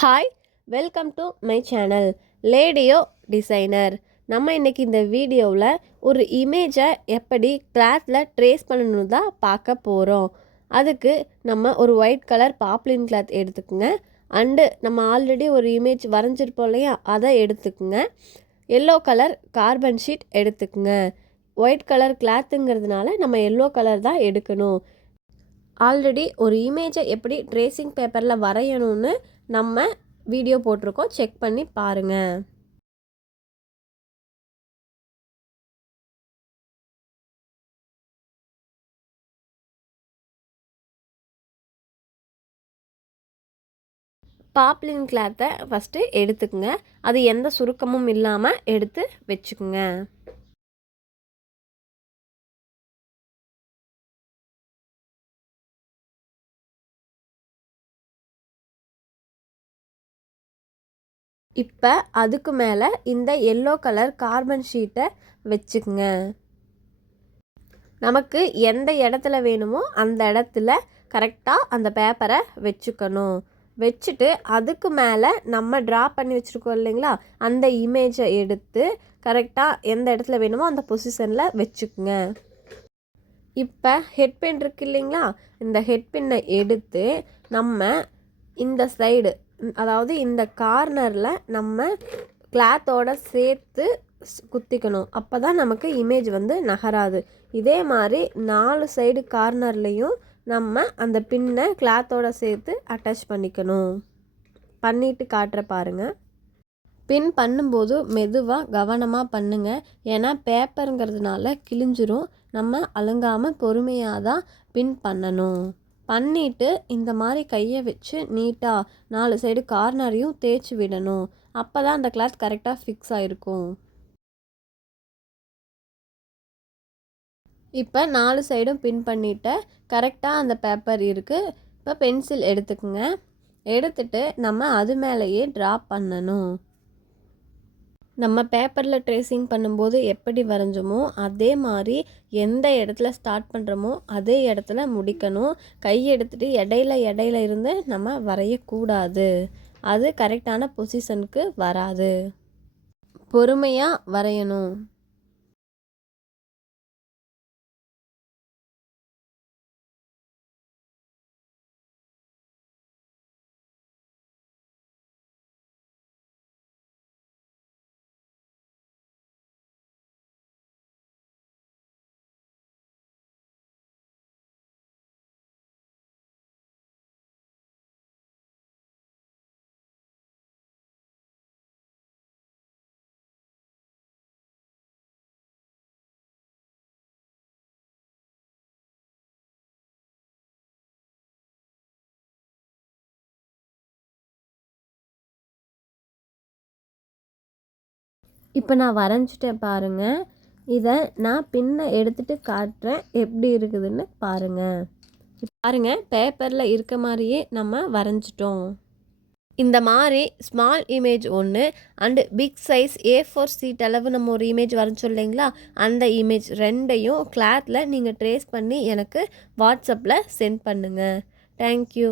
Hi, welcome to my channel Ladyo designer. நம்ம இன்றைக்கி இந்த வீடியோவில் ஒரு இமேஜை எப்படி கிளாத்தில் ட்ரேஸ் பண்ணணும் தான் பார்க்க போகிறோம். அதுக்கு நம்ம ஒரு ஒயிட் கலர் பாப்லின் கிளாத் எடுத்துக்கோங்க. அண்டு நம்ம ஆல்ரெடி ஒரு இமேஜ் வரைஞ்சிருப்போம் இல்லையா, அதை எடுத்துக்கோங்க. எல்லோ கலர் கார்பன் ஷீட் எடுத்துக்கோங்க. ஒயிட் கலர் கிளாத்துங்கிறதுனால நம்ம எல்லோ கலர் தான் எடுக்கணும். ஆல்ரெடி ஒரு இமேஜை எப்படி ட்ரேசிங் பேப்பரில் வரையணும்னு நம்ம வீடியோ போட்டிருக்கோம், செக் பண்ணி பாருங்கள். பாப்லின் கிளாத்தை ஃபஸ்ட்டு எடுத்துக்கோங்க. அது எந்த சுருக்கமும் இல்லாமல் எடுத்து வச்சுக்கோங்க. இப்போ அதுக்கு மேலே இந்த எல்லோ கலர் கார்பன் ஷீட்டை வச்சுக்குங்க. நமக்கு எந்த இடத்துல வேணுமோ அந்த இடத்துல கரெக்டாக அந்த பேப்பரை வச்சுக்கணும். வச்சுட்டு அதுக்கு மேலே நம்ம ட்ரா பண்ணி வச்சுருக்கோம் இல்லைங்களா, அந்த இமேஜை எடுத்து கரெக்டாக எந்த இடத்துல வேணுமோ அந்த பொசிஷனில் வச்சுக்குங்க. இப்போ ஹெட் பின் இருக்கு இல்லைங்களா, இந்த ஹெட் பின்னை எடுத்து நம்ம இந்த சைடு, அதாவது இந்த கார்னரில் நம்ம கிளாத்தோட சேர்த்து குத்திக்கணும். அப்போ தான் நமக்கு இமேஜ் நகராது. இதே மாதிரி 4 சைடு கார்னர்லேயும் நம்ம அந்த பின்னை கிளாத்தோட சேர்த்து அட்டாச் பண்ணிக்கணும். பண்ணிட்டு காட்டுற பாருங்கள். பின் பண்ணும்போது மெதுவாக கவனமாக பண்ணுங்கள். ஏன்னா பேப்பருங்கிறதுனால கிழிஞ்சிரும். நம்ம அழுங்காமல் பொறுமையாக தான் பின் பண்ணணும். பண்ணிவிட்டு இந்த மாதிரி கையை வச்சு நீட்டாக 4 சைடு கார்னரையும் தேய்ச்சி விடணும். அப்போ தான் அந்த கிளாத் கரெக்டாக ஃபிக்ஸ் ஆகிருக்கும். இப்போ 4 சைடும் பின் பண்ணிவிட்டு கரெக்டாக அந்த பேப்பர் இருக்குது. இப்போ பென்சில் எடுத்துக்கோங்க. எடுத்துட்டு நம்ம அது மேலேயே ட்ரா பண்ணணும். நம்ம பேப்பரில் ட்ரேசிங் பண்ணும்போது எப்படி வரைஞ்சோமோ அதே மாதிரி எந்த இடத்துல ஸ்டார்ட் பண்ணுறோமோ அதே இடத்துல முடிக்கணும். கை எடுத்துகிட்டு இடையில இருந்து நம்ம வரையக்கூடாது. அது கரெக்டான பொசிஷனுக்கு வராது. பொறுமையாக வரையணும். இப்போ நான் வரைஞ்சிட்டேன் பாருங்கள். இதை நான் பின்னை எடுத்துகிட்டு காட்டுறேன், எப்படி இருக்குதுன்னு பாருங்கள். பாருங்கள், பேப்பரில் இருக்க மாதிரியே நம்ம வரைஞ்சிட்டோம். இந்த மாதிரி ஸ்மால் இமேஜ் ஒன்று and big size A4 sheet அளவு நம்ம ஒரு இமேஜ் வரைஞ்சோம் இல்லைங்களா, அந்த இமேஜ் ரெண்டையும் கிளாத்தில் நீங்கள் ட்ரேஸ் பண்ணி எனக்கு வாட்ஸ்அப்பில் சென்ட் பண்ணுங்கள். தேங்க்யூ.